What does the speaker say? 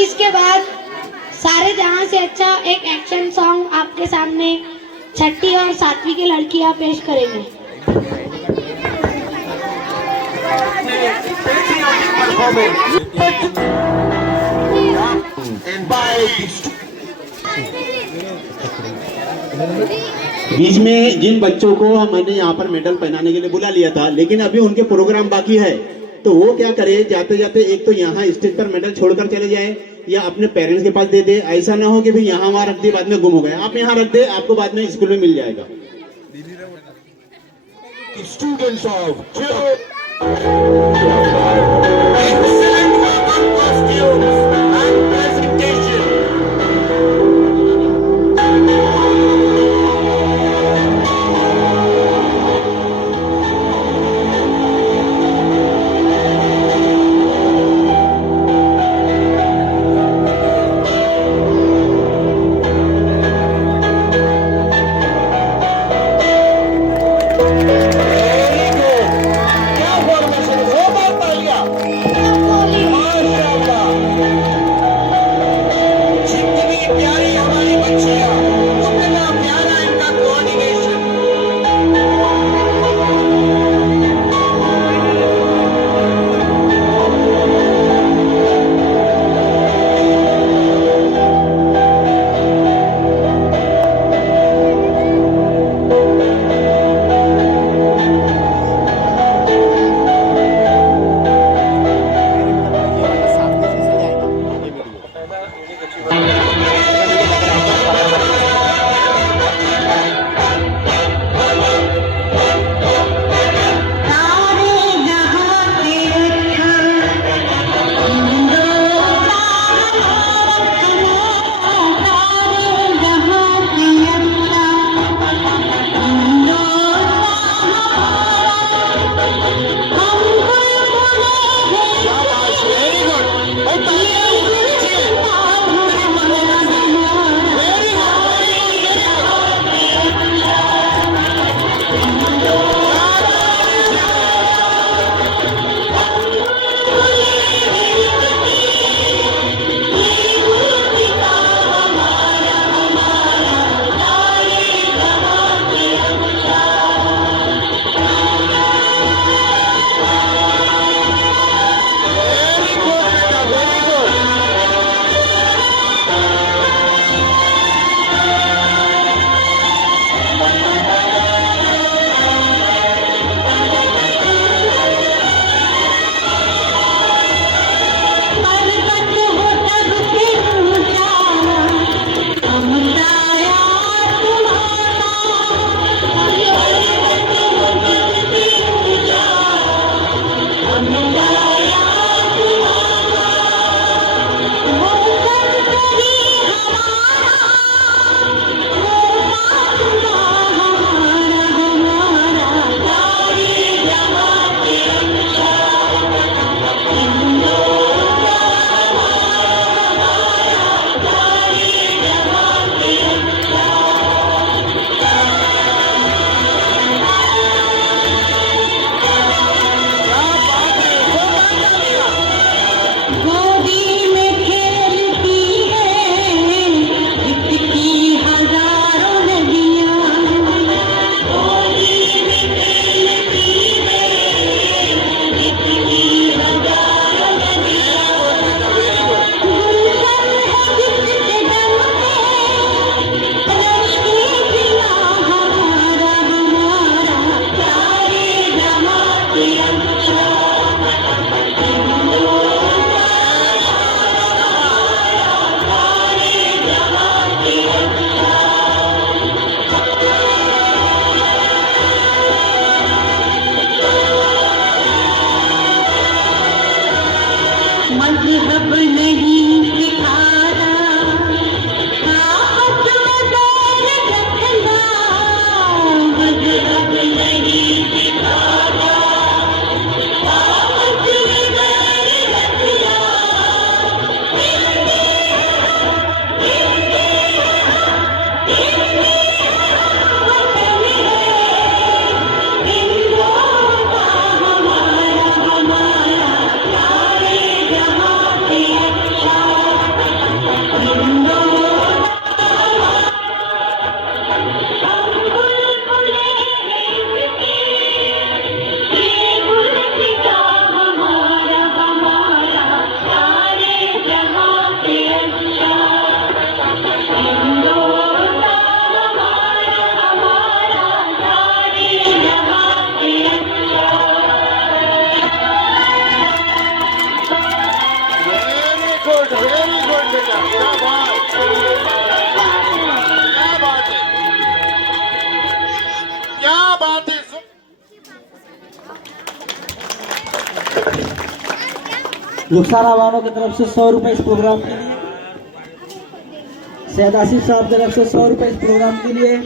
इसके बाद सारे जहां से अच्छा एक एक्शन सॉन्ग आपके सामने छठी और सातवीं की लड़कियां पेश करेंगे। बीच में जिन बच्चों को मैंने यहाँ पर मेडल पहनाने के लिए बुला लिया था, लेकिन अभी उनके प्रोग्राम बाकी है, तो वो क्या करे, जाते जाते एक तो यहाँ स्टेज पर मेडल छोड़कर चले जाए या अपने पेरेंट्स के पास दे दे। ऐसा ना हो कि भाई यहाँ वहां रख दे, बाद में गुम हो गया। आप यहाँ रख दे, आपको बाद में स्कूल में मिल जाएगा। Students of रुखसाना वालों की तरफ से 100 रुपए इस प्रोग्राम के लिए, सैयद आसिफ साहब की तरफ से 100 रुपए इस प्रोग्राम के लिए,